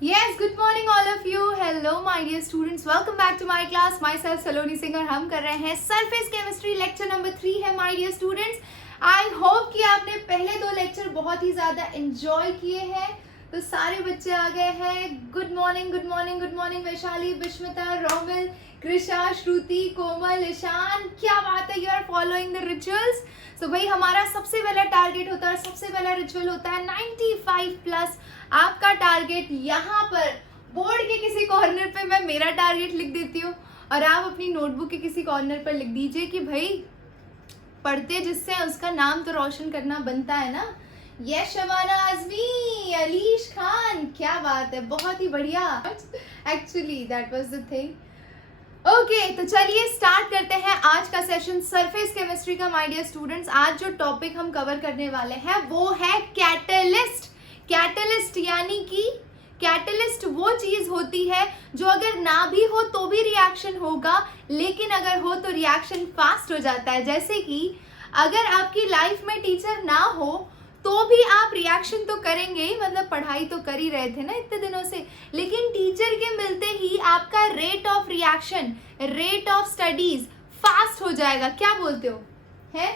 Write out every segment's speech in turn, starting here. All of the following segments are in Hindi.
Yes, good morning all of you. Hello my dear students. Welcome back to my class. Myself Saloni Singh और हम कर रहे हैं सरफेस केमिस्ट्री लेक्चर नंबर 3 है my dear students. I hope कि आपने पहले 2 लेक्चर बहुत ही ज़्यादा एंजॉय किए हैं. तो सारे बच्चे आ गए हैं. Good morning good morning good morning Vaishali, Bishmita, Romil, Krisha, Shruti, Komal, Ishan. क्या बात है, you are following the rituals. So भाई हमारा सबसे पहला टारगेट होता है, सबसे पहला रिचुअल होता है 95 प्लस. आपका टारगेट यहाँ पर बोर्ड के किसी कॉर्नर पे मैं मेरा टारगेट लिख देती हूँ और आप अपनी नोटबुक के किसी कॉर्नर पर लिख दीजिए कि भाई पढ़ते जिससे उसका नाम तो रोशन करना बनता है ना. यस शबाना आजमी, अलीश खान, क्या बात है, बहुत ही बढ़िया. Actually that was the thing. Okay तो चलिए स्टार्ट करते हैं आज का सेशन सरफेस केमिस्ट्री का. माय डियर स्टूडेंट्स, आज जो टॉपिक हम कवर करने वाले हैं वो है कैटलिस्ट. कैटलिस्ट यानी कि कैटलिस्ट वो चीज होती है जो अगर ना भी हो तो भी रिएक्शन होगा, लेकिन अगर हो तो रिएक्शन फास्ट हो जाता है. जैसे कि अगर आपकी लाइफ में टीचर ना हो तो भी आप रिएक्शन तो करेंगे ही, मतलब पढ़ाई तो कर ही रहे थे ना इतने दिनों से, लेकिन टीचर के मिलते ही आपका rate of reaction, rate of studies fast हो जाएगा. क्या बोलते हो है?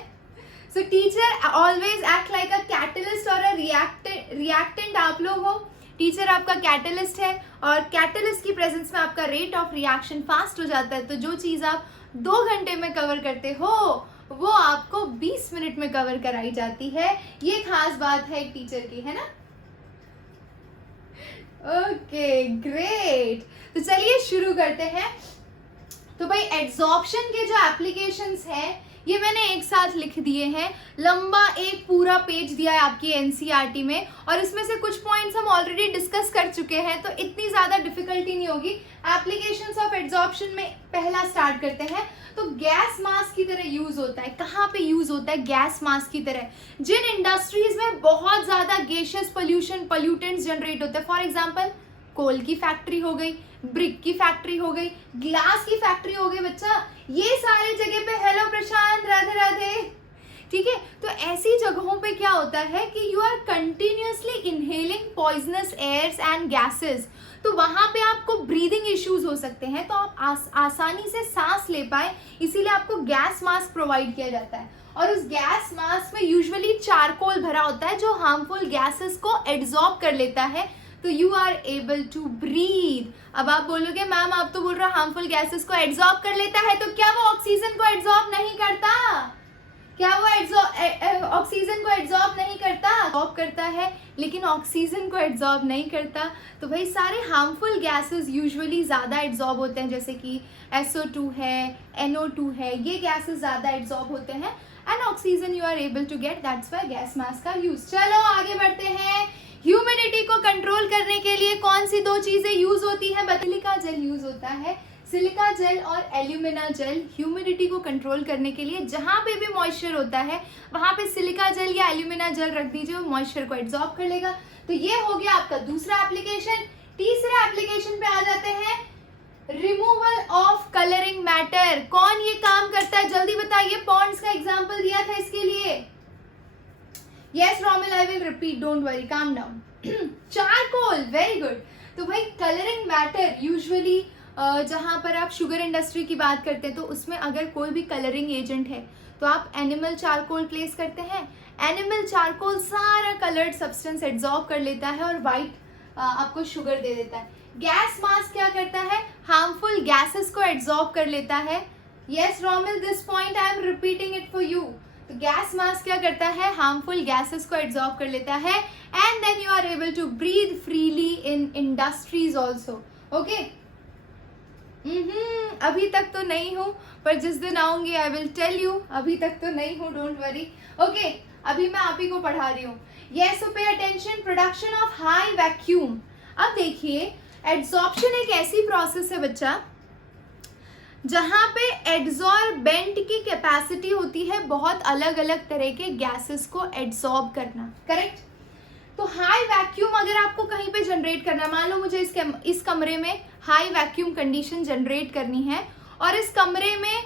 सो teacher always act like a catalyst और अ रिएक्टेंट. आप लोग हो, टीचर आपका कैटलिस्ट है और कैटलिस्ट की प्रेजेंस में आपका रेट ऑफ रिएक्शन फास्ट हो जाता है. तो जो चीज़ आप 2 घंटे में कवर करते हो वो आपको 20 मिनट में कवर कराई जाती है. ये खास बात है एक टीचर की, है ना. Okay great. तो चलिए शुरू करते हैं. तो भाई एड्सॉर्प्शन के जो एप्लीकेशंस हैं ये मैंने एक साथ लिख दिए हैं. लंबा एक पूरा पेज दिया है आपकी एनसीईआरटी में और इसमें से कुछ पॉइंट्स हम ऑलरेडी डिस्कस कर चुके हैं, तो इतनी ज़्यादा डिफिकल्टी नहीं होगी. एप्लीकेशंस ऑफ एड्सॉर्प्शन में पहला स्टार्ट करते हैं. तो गैस मास्क की तरह यूज होता है. कहाँ पे यूज होता है? गैस मास्क की तरह. जिन इंडस्ट्रीज में बहुत ज़्यादा गैसियस पोल्यूशन, पोल्यूटेंट्स जनरेट होते हैं, फॉर एग्जाम्पल कोल की फैक्ट्री हो गई, ब्रिक की फैक्ट्री हो गई, ग्लास की फैक्ट्री हो गई. बच्चा ये सारे जगह पे, हेलो प्रशांत, राधे राधे, ठीक है. तो ऐसी जगहों पे क्या होता है कि you are continuously inhaling poisonous airs and gases. तो वहाँ पे आपको ब्रीदिंग इश्यूज हो सकते हैं, तो आप आसानी से सांस ले पाए इसीलिए आपको गैस मास्क प्रोवाइड किया जाता है. और उस गैस मास्क में यूजुअली चारकोल भरा होता है जो हार्मफुल गैसेस को एब्जॉर्ब कर लेता है, तो you are able to breathe. अब आप बोलोगे मैम आप तो बोल रहे हो हार्मफुल गैसेस को एब्जॉर्ब कर लेता है, तो क्या वो ऑक्सीजन को एब्जॉर्ब नहीं करता? क्या वो ऑक्सीजन को एब्जॉर्ब नहीं करता? एब्जॉर्ब करता है लेकिन ऑक्सीजन को एब्जॉर्ब नहीं करता. तो भाई सारे हार्मफुल गैसेस यूजुअली ज़्यादा एब्जॉर्ब होते हैं, जैसे कि SO2 है, NO2 है, ये गैसेस ज़्यादा एब्जॉर्ब होते हैं. And oxygen you are able to get, that's why gas mask का यूज. चलो आगे बढ़ते हैं. ह्यूमिडिटी को कंट्रोल करने के लिए कौन सी 2 चीजें यूज होती हैं? सिलिका जेल यूज होता है. सिलिका जेल और एल्यूमिना जेल ह्यूमिडिटी को कंट्रोल करने के लिए, जहाँ पे भी मॉइस्चर होता है वहाँ पे सिलिका जेल या एल्यूमिना जेल रख दीजिए, वो मॉइस्चर को एब्जॉर्ब कर लेगा. तो ये हो गया आपका दूसरा एप्लीकेशन. तीसरे एप्लीकेशन पे आ जाते हैं, रिमूवल ऑफ कलरिंग मैटर. कौन ये काम करता है जल्दी बताइए. पॉन्ड्स का एग्जाम्पल दिया था इसके लिए. Yes, Romil, I will repeat. Don't worry, calm down. Charcoal, very good. तो भाई कलरिंग मैटर यूजुअली जहाँ पर आप शुगर इंडस्ट्री की बात करते हैं तो उसमें अगर कोई भी कलरिंग एजेंट है तो आप एनिमल चारकोल प्लेस करते हैं. एनिमल चारकोल सारा कलर्ड सब्सटेंस एब्जॉर्ब कर लेता है और वाइट आपको शुगर दे देता है. गैस मास्क क्या करता है? हार्मफुल गैसेस को एब्जॉर्ब कर लेता है. Yes Romil, this point I am repeating it for you. तो गैस मास्क क्या करता है? हार्मफुल गैसेस को एब्जॉर्ब कर लेता है and then you are able to breathe freely in industries also. Okay, अभी तक तो नहीं हूँ पर जिस दिन आऊंगी आई विल टेल यू. अभी तक तो नहीं हूँ, डोंट वरी. ओके, अभी मैं आप ही को पढ़ा रही हूँ. Yes, so pay attention. Production of high vacuum. अब देखिए एड्सॉर्प्शन एक ऐसी प्रोसेस है बच्चा जहाँ पे एड्सॉर्बेंट की कैपेसिटी होती है बहुत अलग अलग तरह के गैसेस को एड्सॉर्ब करना. करेक्ट. तो हाई वैक्यूम अगर आपको कहीं पे जनरेट करना, मान लो मुझे इस कमरे में हाई वैक्यूम कंडीशन जनरेट करनी है और इस कमरे में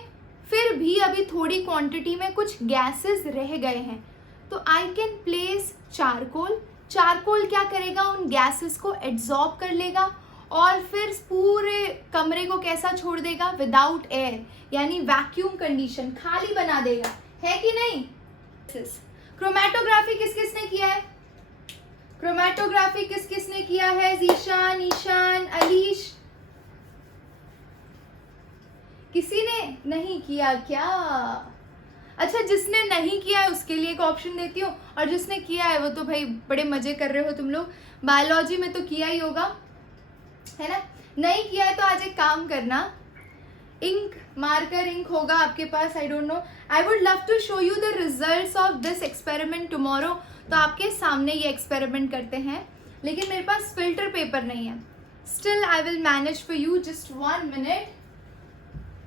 फिर भी अभी थोड़ी क्वांटिटी में कुछ गैसेस रह गए हैं, तो I can place charcoal. Charcoal क्या करेगा, उन गैसेस को एब्जॉर्ब कर लेगा और फिर पूरे कमरे को कैसा छोड़ देगा, विदाउट एयर, यानी वैक्यूम कंडीशन, खाली बना देगा, है कि नहीं। क्रोमेटोग्राफी किस किसने किया है, क्रोमेटोग्राफी किस किसने किया है, जीशान, ईशान, अलीश, किसी ने नहीं किया क्या। अच्छा, जिसने नहीं किया है उसके लिए एक ऑप्शन देती हूँ, और जिसने किया है वो तो भाई बड़े मजे कर रहे हो तुम लोग, बायोलॉजी में तो किया ही होगा, है ना। नहीं किया है तो आज एक काम करना, इंक, मार्कर इंक होगा आपके पास, I don't know, I would love to show you the results of this experiment tomorrow. तो आपके सामने ये एक्सपेरिमेंट करते हैं, लेकिन मेरे पास फिल्टर पेपर नहीं है, still I will manage for you, just 1 minute,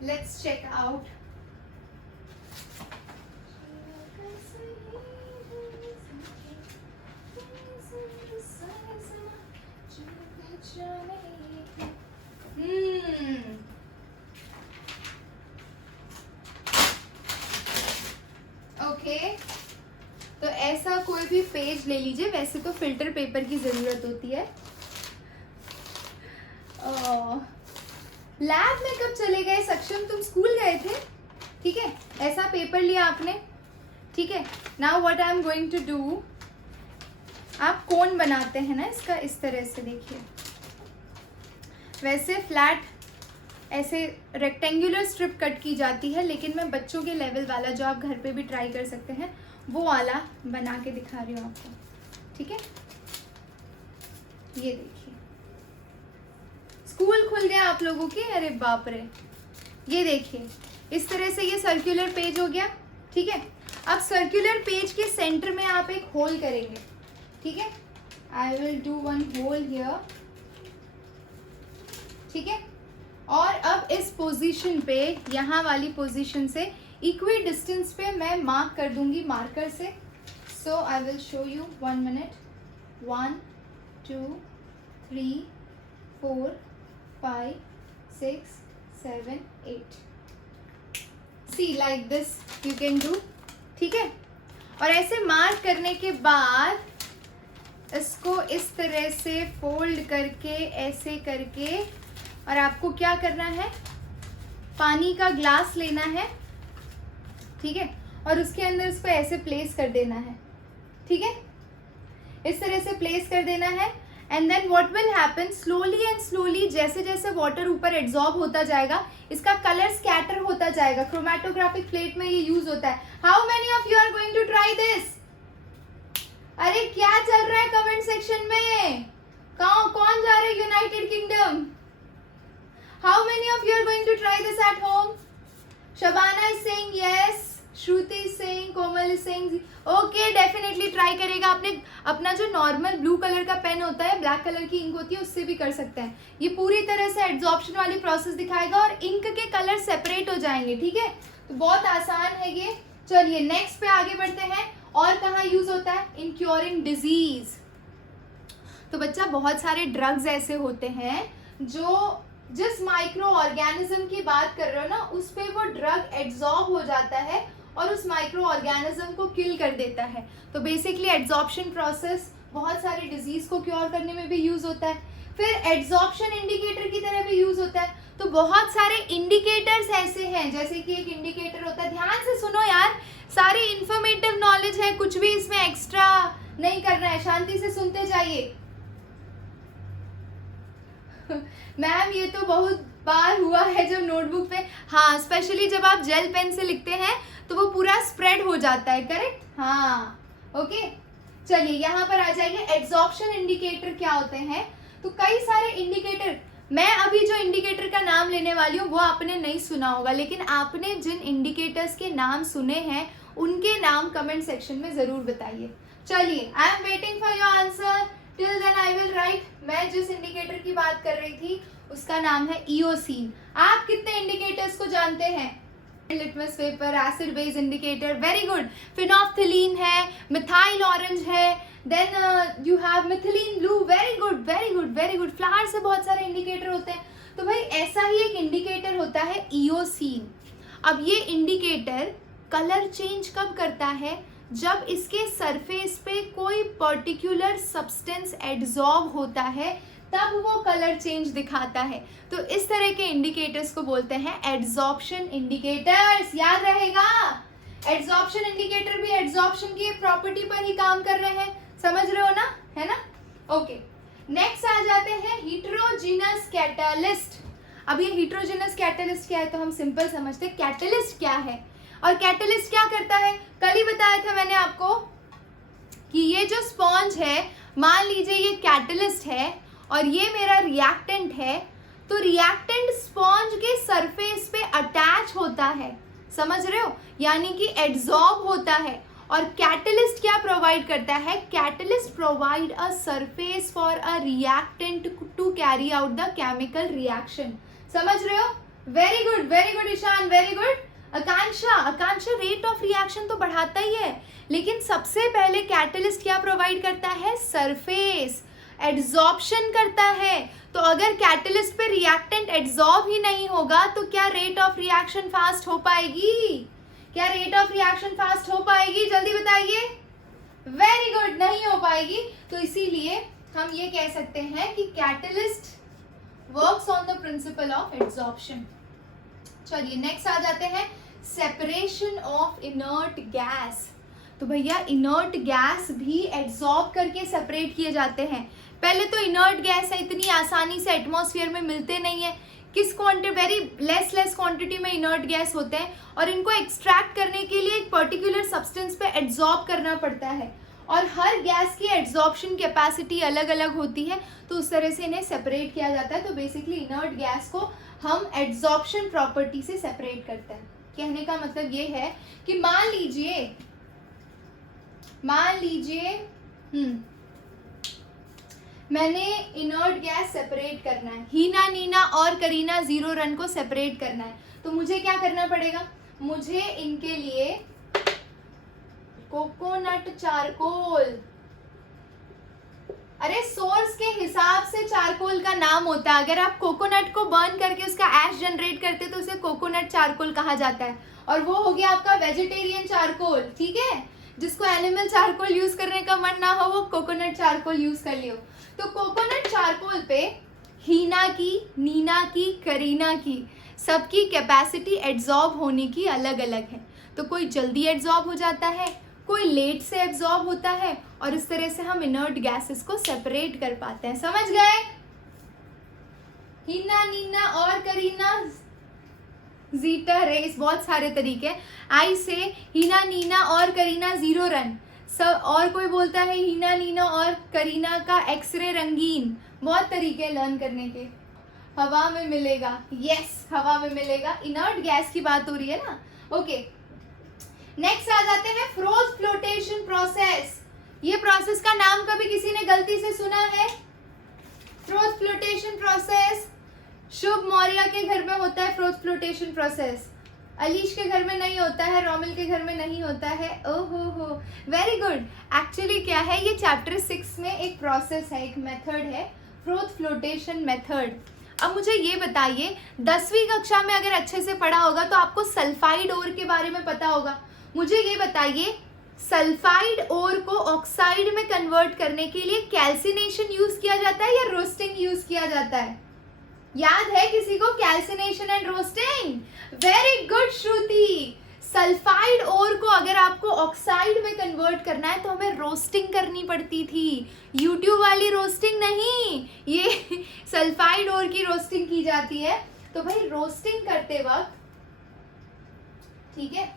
let's check out. Okay, तो ऐसा कोई भी पेज ले लीजिए, वैसे तो फिल्टर पेपर की जरूरत होती है। लैब में कब चले गए सक्षम, तुम स्कूल गए थे, ठीक है, ऐसा पेपर लिया आपने, ठीक है। Now what I am going to do, आप कोन बनाते हैं ना इसका, इस तरह से देखिए, वैसे फ्लैट ऐसे रेक्टेंगुलर स्ट्रिप कट की जाती है, लेकिन मैं बच्चों के लेवल वाला जो आप घर पे भी ट्राई कर सकते हैं वो वाला बना के दिखा रही हूँ आपको, ठीक है। ये देखिए, स्कूल खुल गया आप लोगों के, अरे बाप रे, ये देखिए इस तरह से ये सर्कुलर पेज हो गया, ठीक है। अब सर्कुलर पेज के सेंटर में आप एक होल करेंगे, ठीक है, I will do 1 hole here, ठीक है। और अब इस पोजीशन पे, यहाँ वाली पोजीशन से इक्वी डिस्टेंस पे मैं मार्क कर दूंगी मार्कर से, so I will show you, 1 minute, 1 2 3 4 5 6 7 8, see like this you can do, ठीक है। और ऐसे मार्क करने के बाद इसको इस तरह से फोल्ड करके, ऐसे करके, और आपको क्या करना है, पानी का ग्लास लेना है, ठीक है, और उसके अंदर इसको ऐसे प्लेस कर देना है, ठीक है, इस तरह से प्लेस कर देना है। And then what will happen, slowly and slowly, जैसे जैसे वाटर ऊपर एब्जॉर्ब होता जाएगा, इसका कलर स्कैटर होता जाएगा। क्रोमेटोग्राफिक प्लेट में ये यूज होता है। How many of you are going to try this, अरे क्या चल रहा है कमेंट सेक्शन में, कौन जा रहा है United kingdom, how many of you are going to try this at home, Shabana is saying yes, Shruti is saying, Komal is saying okay, definitely try करेगा। आपने अपना जो नॉर्मल ब्लू कलर का पेन होता है, ब्लैक कलर की इंक होती है, उससे भी कर सकते हैं। ये पूरी तरह से एब्जॉर्प्शन वाली प्रोसेस दिखाएगा और इंक के कलर सेपरेट हो जाएंगे, ठीक है, तो बहुत आसान है ये। चलिए नेक्स्ट पे आगे बढ़ते हैं, और कहाँ यूज होता है, इन क्योरिंग डिजीज। तो बच्चा बहुत सारे ड्रग्स ऐसे होते हैं जो जिस माइक्रो ऑर्गेनिज्म की बात कर रहे हो ना, उस पे वो ड्रग एब्जॉर्ब हो जाता है और उस माइक्रो ऑर्गेनिज्म को किल कर देता है। तो बेसिकली एब्जॉर्प्शन प्रोसेस बहुत सारे डिजीज को क्योर करने में भी यूज होता है। फिर एब्जॉर्प्शन इंडिकेटर की तरह भी यूज होता है। तो बहुत सारे इंडिकेटर्स ऐसे हैं, जैसे कि एक इंडिकेटर होता है, ध्यान से सुनो यार, सारी इंफॉर्मेटिव नॉलेज है, कुछ भी इसमें एक्स्ट्रा नहीं करना है, शांति से सुनते जाइए। मैम ये तो बहुत बार हुआ है जब नोटबुक पे, हाँ, स्पेशली जब आप जेल पेन से लिखते हैं तो वो पूरा स्प्रेड हो जाता है, करेक्ट, हाँ, ओके। चलिए यहाँ पर आ जाइए, एब्जॉर्प्शन इंडिकेटर क्या होते हैं। तो कई सारे इंडिकेटर, मैं अभी जो इंडिकेटर का नाम लेने वाली हूँ वो आपने नहीं सुना होगा, लेकिन आपने जिन इंडिकेटर्स के नाम सुने हैं उनके नाम कमेंट सेक्शन में जरूर बताइए। चलिए, I am waiting for your answer, till then I will write. मैं जिस इंडिकेटर की बात कर रही थी उसका नाम है ईओसीन। आप कितने इंडिकेटर्स को जानते हैं? Litmus paper, acid base indicator, very good. Phenolphthalein है, मिथाइल ऑरेंज है, then you have methylene blue, very good very good very good. Flower से बहुत सारे इंडिकेटर होते हैं। तो भाई ऐसा ही एक इंडिकेटर होता है ईओसीन। अब ये इंडिकेटर कलर चेंज कब करता है? जब इसके सरफेस पे कोई पर्टिकुलर सब्सटेंस एड्सॉर्ब होता है तब वो कलर चेंज दिखाता है। तो इस तरह के इंडिकेटर्स को बोलते हैं एड्सॉर्प्शन इंडिकेटर्स। याद रहेगा, एड्सॉर्प्शन इंडिकेटर भी एड्सॉर्प्शन की प्रॉपर्टी पर ही काम कर रहे हैं, समझ रहे हो ना, है ना? ओके, नेक्स्ट आ जाते हैं हीटेरोजीनस कैटालिस्ट। अब ये हीटेरोजीनस कैटालिस्ट क्या है तो हम सिंपल समझते हैं कैटालिस्ट क्या है और कैटालिस्ट क्या करता है। कल ही बताया था मैंने आपको कि ये जो स्पॉन्ज है, मान लीजिए ये कैटालिस्ट है और ये मेरा रिएक्टेंट है, तो रिएक्टेंट स्पॉन्ज के सरफेस पे अटैच होता है, समझ रहे हो, यानी कि एड्सॉर्ब होता है। और कैटलिस्ट क्या प्रोवाइड करता है, catalyst provide a surface for a reactant to carry out the chemical reaction. समझ रहे हो? Very good Ishan, very good. Akanksha rate of reaction तो बढ़ाता ही है, लेकिन सबसे पहले कैटलिस्ट क्या प्रोवाइड करता है, सरफेस, एड्सॉर्प्शन करता है। तो अगर कैटलिस्ट पे रिएक्टेंट एड्सॉर्ब ही नहीं होगा तो क्या रेट ऑफ रिएक्शन फास्ट हो पाएगी? क्या रेट ऑफ रिएक्शन फास्ट हो पाएगी? जल्दी बताइए। वेरी गुड, नहीं हो पाएगी। तो इसीलिए हम ये कह सकते हैं कि catalyst works on the principle of adsorption. चलिए नेक्स्ट आ जाते हैं सेपरेशन ऑफ इनर्ट गैस। तो भैया इनर्ट गैस भी एड्सॉर्ब करके सेपरेट किए जाते हैं। पहले तो इनर्ट गैस है, इतनी आसानी से एटमॉस्फेयर में मिलते नहीं है, किस क्वांटिटी, वेरी लेस क्वांटिटी में इनर्ट गैस होते हैं और इनको एक्सट्रैक्ट करने के लिए एक पर्टिकुलर सब्सटेंस पे एड्सॉर्ब करना पड़ता है और हर गैस की एड्सॉर्प्शन कैपेसिटी अलग अलग होती है, तो उस तरह से इन्हें सेपरेट किया जाता है। तो बेसिकली इनर्ट गैस को हम एड्सॉर्प्शन प्रॉपर्टी से सेपरेट करते हैं। कहने का मतलब ये है कि मान लीजिए मैंने इनर्ट गैस सेपरेट करना है, हीना, नीना और करीना 0 रन को सेपरेट करना है, तो मुझे क्या करना पड़ेगा, मुझे इनके लिए कोकोनट चारकोल, अरे सोर्स के हिसाब से चारकोल का नाम होता है। अगर आप कोकोनट को बर्न करके उसका ऐश जनरेट करते तो उसे कोकोनट चारकोल कहा जाता है, और वो हो गया आपका वेजिटेरियन चारकोल। ठीक है, जिसको एनिमल चारकोल यूज करने का मन ना हो वो कोकोनट चारकोल यूज कर लियो। तो कोकोनट चारकोल पे हीना की, नीना की, करीना की सबकी कैपेसिटी एड्सॉर्ब होने की अलग अलग है। तो कोई जल्दी एड्सॉर्ब हो जाता है, कोई लेट से एब्जॉर्ब होता है, और इस तरह से हम इनर्ट गैसेस को सेपरेट कर पाते हैं। समझ गए? हीना, नीना और करीना, जीटर रेस, बहुत सारे तरीके। आई से हीना, नीना और करीना 0 रन। सब और कोई बोलता है हीना, नीना और करीना का एक्सरे रंगीन। बहुत तरीके लर्न करने के। हवा में मिलेगा, यस हवा में मिलेगा, इनर्ट गैस की बात हो रही है ना। ओके, नेक्स्ट आ जाते हैं फ्रोज फ्लोटेशन प्रोसेस। ये प्रोसेस का नाम कभी किसी ने गलती से सुना है? फ्रोज फ्लोटेशन प्रोसेस शुभ मौर्य के घर में होता है। फ्रोज फ्लोटेशन प्रोसेस अलीश के घर में नहीं होता है, रोमिल के घर में नहीं होता है। ओहो हो, वेरी गुड। एक्चुअली क्या है, ये चैप्टर 6 में एक प्रोसेस है, एक मेथड है, फ्रोज फ्लोटेशन मेथड। अब मुझे ये बताइए, 10वीं कक्षा में अगर अच्छे से पढ़ा होगा तो आपको सल्फाइड ओर के बारे में पता होगा। मुझे ये बताइए, सल्फाइड ओर को ऑक्साइड में कन्वर्ट करने के लिए कैल्सिनेशन यूज किया जाता है या रोस्टिंग यूज किया जाता है? याद है किसी को calcination and roasting? Very good Shruti. Sulphide ore को अगर आपको ऑक्साइड में कन्वर्ट करना है तो हमें रोस्टिंग करनी पड़ती थी, यूट्यूब वाली रोस्टिंग नहीं, ये सल्फाइड ओर की रोस्टिंग की जाती है। तो भाई रोस्टिंग करते वक्त, ठीक है,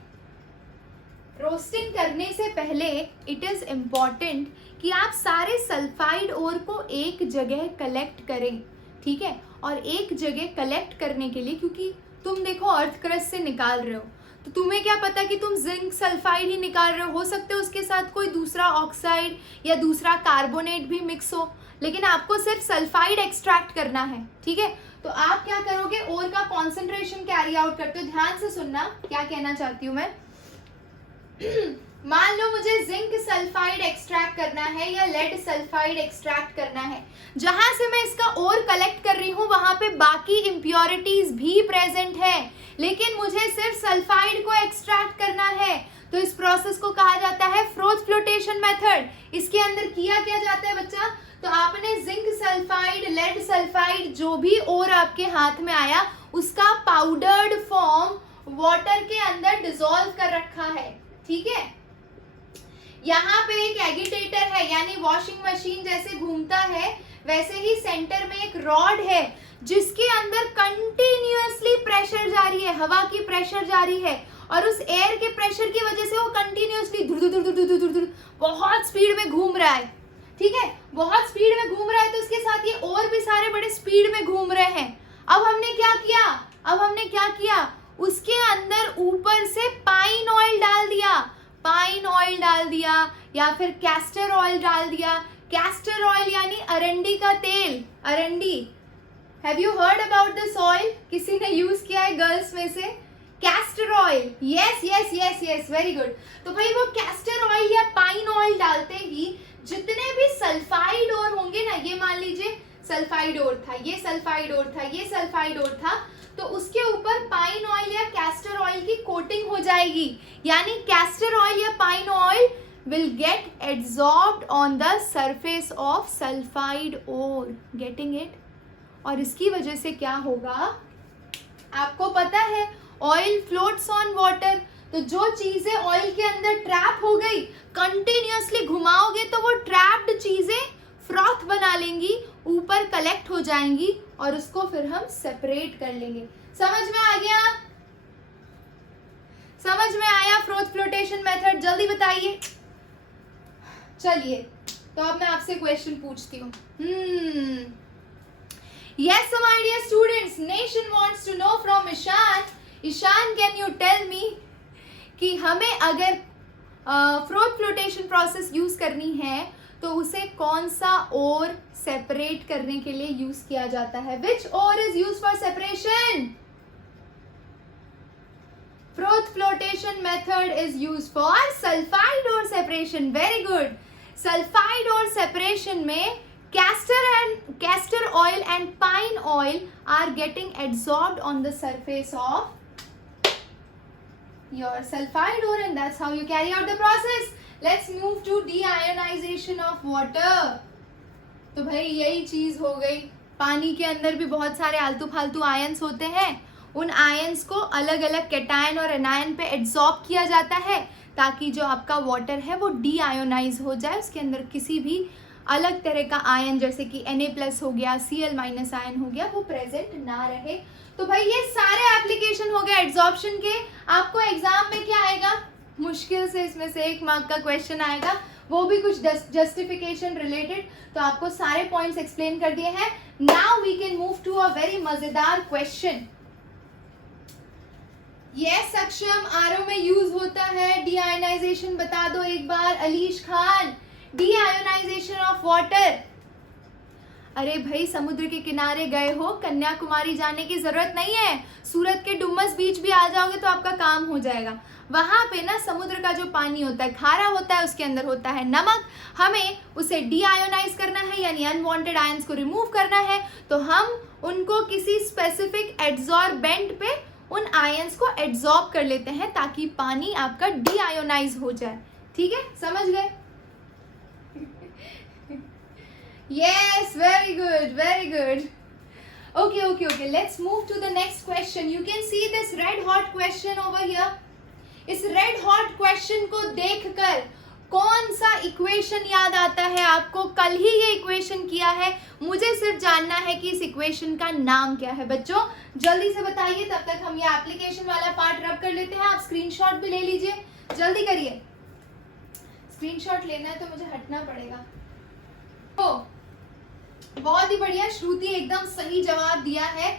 रोस्टिंग करने से पहले इट इज इम्पॉर्टेंट कि आप सारे सल्फाइड ओर को एक जगह कलेक्ट करें। ठीक है, और एक जगह कलेक्ट करने के लिए, क्योंकि तुम देखो अर्थ क्रस्ट से निकाल रहे हो तो तुम्हें क्या पता कि तुम जिंक सल्फाइड ही निकाल रहे हो सकता है उसके साथ कोई दूसरा ऑक्साइड या दूसरा कार्बोनेट भी मिक्स हो, लेकिन आपको सिर्फ सल्फाइड एक्सट्रैक्ट करना है। ठीक है, तो आप क्या करोगे, ओर का कॉन्सेंट्रेशन कैरी आउट करते हो। ध्यान से सुनना क्या कहना चाहती हूँ मैं। मान लो मुझे जिंक सल्फाइड एक्सट्रैक्ट करना है या लेड सल्फाइड एक्सट्रैक्ट करना है, जहां से मैं इसका ओर कलेक्ट कर रही हूं वहां पे बाकी इम्प्योरिटीज भी प्रेजेंट है, लेकिन मुझे सिर्फ सल्फाइड को एक्सट्रैक्ट करना है। तो इस प्रोसेस को कहा जाता है फ्रोथ फ्लोटेशन मेथड। इसके अंदर किया क्या जाता है बच्चा, तो आपने जिंक सल्फाइड, लेड सल्फाइड, जो भी ओर आपके हाथ में आया उसका पाउडर्ड फॉर्म वाटर के अंदर डिसॉल्व कर रखा है, ठीक है। यहाँ पे एक एगिटेटर है, यानी वॉशिंग मशीन जैसे घूमता है वैसे ही सेंटर में एक रॉड है जिसके अंदर कंटिन्यूअसली प्रेशर जारी है, हवा की प्रेशर जारी है, और उस एयर के प्रेशर की वजह से वो कंटिन्यूअसली धुर धुर धुर धुर धुर धुर बहुत स्पीड में घूम रहा है, ठीक है। बहुत स्पीड में घूम रहा है तो उसके साथ ये और भी सारे बड़े स्पीड में घूम रहे हैं। अब हमने क्या किया, उसके अंदर ऊपर से पाइन ऑयल डाल दिया या फिर कैस्टर ऑयल डाल दिया। कैस्टर ऑयल यानी अरंडी का तेल, अरंडी। Have you heard about this oil? किसी ने यूज किया है गर्ल्स में से? Castor oil, yes yes yes yes, very good. तो भाई वो कैस्टर ऑयल या पाइन ऑयल डालते ही जितने भी सल्फाइड ओर होंगे ना, ये मान लीजिए सल्फाइड ओर था, ये सल्फाइड ओर था, ये सल्फाइड ओर था, तो उसके ऊपर पाइन ऑयल या कैस्टर ऑयल की कोटिंग हो जाएगी, यानी कैस्टर ऑयल या pine oil will get absorbed on the surface of sulfide ore, getting it? और इसकी वजह से क्या होगा आपको पता है, ऑयल फ्लोट्स ऑन वाटर। तो जो चीजें ऑयल के अंदर ट्रैप हो गई, कंटिन्यूअसली घुमाओगे तो वो ट्रैप्ड चीजें फ्रॉथ बना लेंगी, ऊपर कलेक्ट हो जाएंगी और उसको फिर हम सेपरेट कर लेंगे। समझ में आ गया? समझ में आया फ्रोथ फ्लोटेशन मेथड? जल्दी बताइए। चलिए तो अब मैं आपसे क्वेश्चन पूछती हूँ। Yes, so my dear students, nation wants to know from Ishan. Ishan, can you tell me कि हमें अगर फ्रोथ फ्लोटेशन प्रोसेस यूज करनी है तो उसे कौन सा ओर सेपरेट करने के लिए यूज किया जाता है? Which ore is used for separation? Froth flotation method is used for sulfide ore separation. Very good. Sulfide ore separation में castor oil and pine oil are getting absorbed on the surface of your sulfide ore, and that's how you carry out the process. Let's move to deionization of water. तो भाई यही चीज हो गई। पानी के अंदर भी बहुत सारे आलतू फालतू आयंस होते हैं, उन आयंस को अलग अलग कैटायन और एनायन पे एब्जॉर्ब किया जाता है ताकि जो आपका वाटर है वो डीआयोनाइज हो जाए, उसके अंदर किसी भी अलग तरह का आयन जैसे कि Na+ हो गया, Cl- आयन हो गया, वो प्रेजेंट ना रहे। तो भाई ये सारे एप्लीकेशन हो गए एब्जॉर्प्शन के। आपको एग्जाम में क्या आएगा? मुश्किल से इसमें से 1 मार्क का क्वेश्चन आएगा, वो भी कुछ जस्टिफिकेशन रिलेटेड। तो आपको सारे पॉइंट्स एक्सप्लेन कर दिए हैं। Now we can move to a very मजेदार क्वेश्चन। यस अक्षम, आरओ में यूज होता है डीआयोनाइजेशन, बता दो एक बार। Alish Khan, deionisation of water. अरे भाई समुद्र के किनारे गए हो, कन्याकुमारी जाने की जरूरत नहीं है, सूरत के डुमस बीच भी आ जाओगे तो आपका काम हो जाएगा। वहां पे ना समुद्र का जो पानी होता है खारा होता है, उसके अंदर होता है नमक। हमें उसे डीआयोनाइज करना है यानी अनवांटेड आयंस को रिमूव करना है, तो हम उनको किसी स्पेसिफिक एड्सॉर्बेंट पे उन आयंस को एड्सॉर्ब कर लेते हैं ताकि पानी आपका डीआयोनाइज हो जाए। ठीक है, समझ गए? Yes, very good, very good. Okay. Let's move to the next question. You can see this red hot question over here. इस red hot question को देखकर कौन सा इक्वेशन याद आता है आपको? कल ही ये इक्वेशन किया है, मुझे सिर्फ जानना है कि इस इक्वेशन का नाम क्या है। बच्चों जल्दी से बताइए, तब तक हम ये एप्लीकेशन वाला पार्ट रब कर लेते हैं। आप स्क्रीनशॉट भी ले लीजिए, जल्दी करिए। स्क्रीनशॉट लेना है तो मुझे हटना पड़ेगा। बहुत ही बढ़िया, श्रुति एकदम सही जवाब दिया है।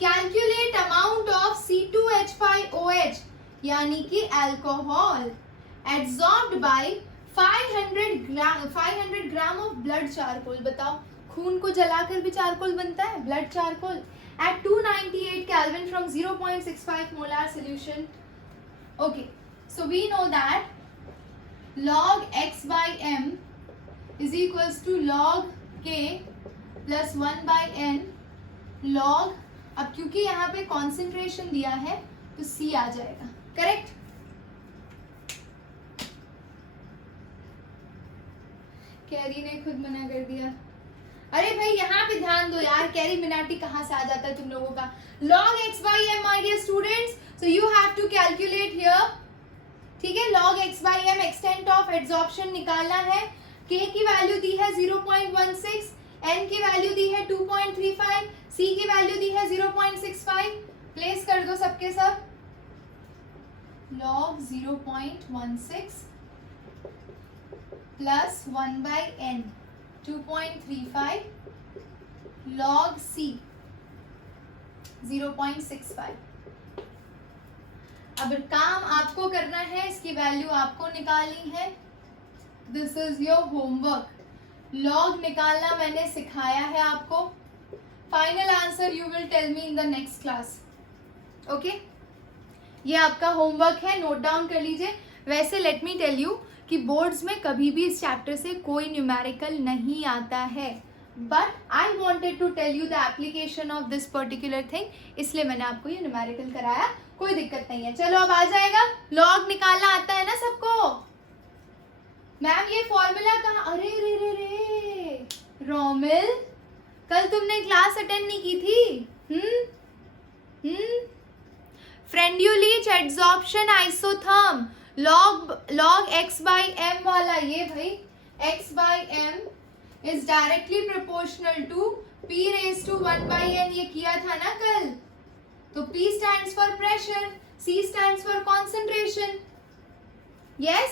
कैलकुलेट अमाउंट ऑफ C2H5OH यानी कि alcohol absorbed by 500 gram of blood charcoal. बताओ, खून को जलाकर भी चारकोल बनता है, blood charcoal, at 298 kelvin from 0.65 molar solution. Okay, so we know that log x by m is equals to log k plus 1 by n log, अब क्योंकि यहाँ पे कॉन्सेंट्रेशन दिया है तो c आ जाएगा, करेक्ट। कैरी ने खुद मना कर दिया। अरे भाई यहाँ पे ध्यान दो यार, कैरी मिनाटी कहाँ से आ जाता है तुम लोगों का। log x by m my dear students, so you have to calculate here, ठीक है। log x by m extent of adsorption निकालना है। k की वैल्यू दी है 0.16, n की वैल्यू दी है 2.35, c की वैल्यू दी है 0.65। प्लेस कर दो सबके सब। log 0.16 plus 1 by n 2.35 log c 0.65। अब काम आपको करना है, इसकी वैल्यू आपको निकालनी है। This is your homework. Log निकालना मैंने सिखाया है आपको। Final answer you will tell me in the next class, okay. ये आपका होमवर्क है, नोट डाउन कर लीजिए। वैसे लेट मी टेल यू कि बोर्ड्स में कभी भी इस चैप्टर से कोई न्यूमेरिकल नहीं आता है, but I wanted to tell you the application of this particular thing, इसलिए मैंने आपको ये न्यूमेरिकल कराया। कोई दिक्कत नहीं है। चलो अब आ जाएगा। लॉग निकालना आता है ना सबको। मैम ये फॉर्मूला कहाँ, अरे रे रे रे रोमिल, कल तुमने क्लास अटेंड नहीं की थी। Freundlich adsorption isotherm log x by m वाला, ये भाई x by m is directly proportional to p raised to 1 by n, ये किया था ना कल। तो p stands for pressure, c stands for concentration, yes।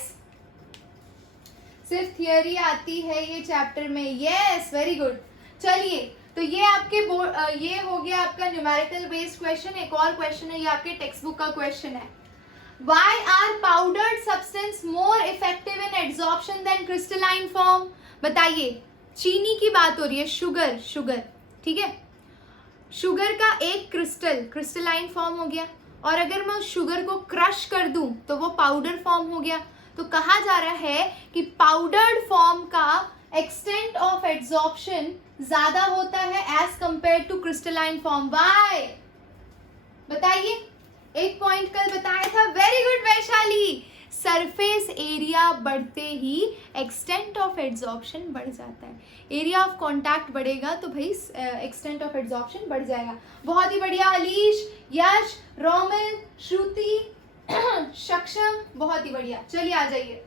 सिर्फ थियरी आती है ये चैप्टर में, yes, वेरी गुड। चलिए, तो ये आपके ये हो गया आपका न्यूमेरिकल बेस्ड क्वेश्चन। एक और क्वेश्चन है, ये आपके टेक्स्ट बुक का क्वेश्चन है। Why are powdered substance more effective in adsorption than crystalline form? बताइए, चीनी की बात हो रही है, शुगर, ठीक है। शुगर का एक क्रिस्टलाइन फॉर्म हो गया, और अगर मैं उस शुगर को क्रश कर दूं तो वो पाउडर फॉर्म हो गया। तो कहा जा रहा है कि पाउडर्ड फॉर्म का एक्सटेंट ऑफ एड्सॉर्प्शन ज्यादा होता है as compare to crystalline form. Why बताइए, एक पॉइंट कल बताया था। Very good Vaishali. Surface area बढ़ते ही एक्सटेंट ऑफ एड्सॉर्प्शन बढ़ जाता है। एरिया ऑफ कांटेक्ट बढ़ेगा तो भाई एक्सटेंट ऑफ एड्सॉर्प्शन बढ़ जाएगा। बहुत ही बढ़िया अलीश, यश, रोमिल, श्रुति, सक्षम, बहुत ही बढ़िया। चलिए आ जाइए।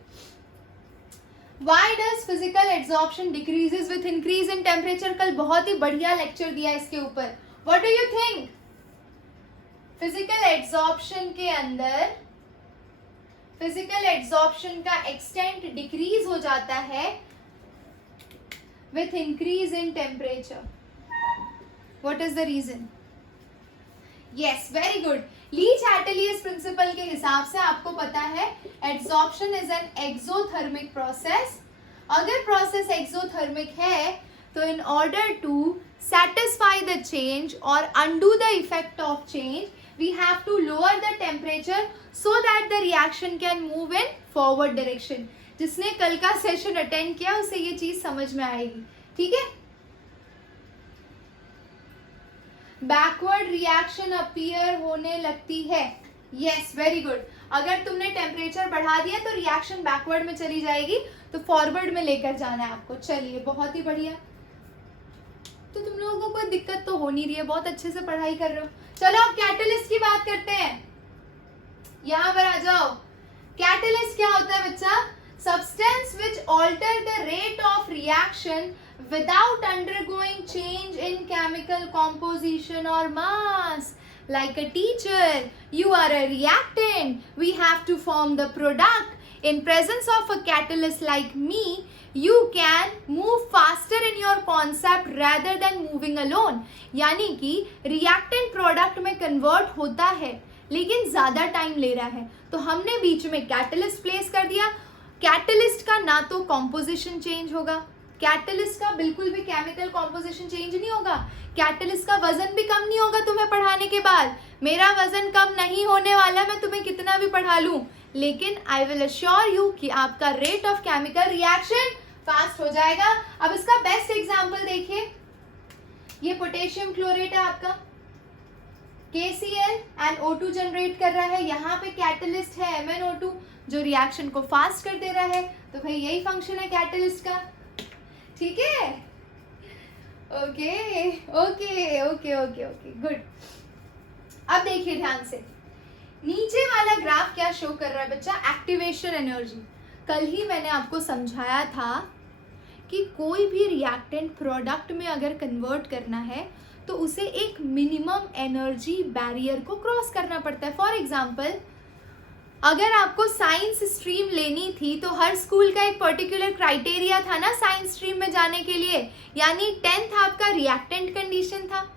Why does physical adsorption decreases with increase in temperature? कल बहुत ही बढ़िया लेक्चर दिया इसके ऊपर। What do you think? Physical adsorption के अंदर फिजिकल एड्सॉर्प्शन का एक्सटेंट डिक्रीज हो जाता है with increase in temperature. What is the reason? Yes, very good. Le Chatelier principle के हिसाब से आपको पता है adsorption is an exothermic process. अगर प्रोसेस एक्सोथर्मिक है तो in order to satisfy the change or undo the effect of change, we have to lower the temperature so that the reaction can move in forward direction. जिसने कल का सेशन अटेंड किया उसे ये चीज समझ में आएगी, ठीक है। बैकवर्ड रिएक्शन अपीयर होने लगती है। Yes, very good. अगर तुमने टेम्परेचर बढ़ा दिया तो रिएक्शन बैकवर्ड में चली जाएगी, तो फॉरवर्ड में लेकर जाना है आपको। चलिए, बहुत ही बढ़िया। तो तुम लोगों को कोई दिक्कत तो हो नहीं रही है, बहुत अच्छे से पढ़ाई कर रहे हो। चलो अब कैटलिस्ट की बात करते हैं। यहां पर आ जाओ। कैटलिस्ट क्या होता है बच्चा? Substance which alter the rate of reaction without undergoing change in chemical composition और mass. Like a teacher, you are a reactant. We have to form the product. In presence of a catalyst like me, you can move faster in your concept rather than moving alone. यानी कि reactant product में convert होता है लेकिन ज़्यादा टाइम ले रहा है, तो हमने बीच में catalyst प्लेस कर दिया। कैटलिस्ट का ना तो कॉम्पोजिशन चेंज होगा, कैटलिस्ट का बिल्कुल भी केमिकल कॉम्पोजिशन चेंज नहीं होगा, कैटलिस्ट का वजन भी कम नहीं होगा तुम्हें पढ़ाने के बाद। मेरा वजन कम नहीं होने वाला, मैं तुम्हें कितना भी पढ़ा लूं, लेकिन आई विल अश्योर यू कि आपका rate of chemical reaction fast हो जाएगा। अब इसका बेस्ट एग्जांपल देखिए, ये पोटेशियम क्लोरेट है आपका, KCl एंड O2 जनरेट कर रहा है, यहाँ पे कैटलिस्ट है MnO2 जो रिएक्शन को फास्ट कर दे रहा है। तो भाई यही फंक्शन है कैटलिस्ट का, ठीक है। Okay okay okay okay okay good. अब देखिए ध्यान से, नीचे वाला ग्राफ क्या शो कर रहा है बच्चा, एक्टिवेशन एनर्जी। कल ही मैंने आपको समझाया था कि कोई भी रिएक्टेंट प्रोडक्ट में अगर कन्वर्ट करना है तो उसे एक मिनिमम एनर्जी बैरियर को क्रॉस करना पड़ता है। फॉर एग्जाम्पल, अगर आपको साइंस स्ट्रीम लेनी थी तो हर स्कूल का एक पर्टिकुलर क्राइटेरिया था ना साइंस स्ट्रीम में जाने के लिए, यानी 10th आपका रिएक्टेंट कंडीशन था,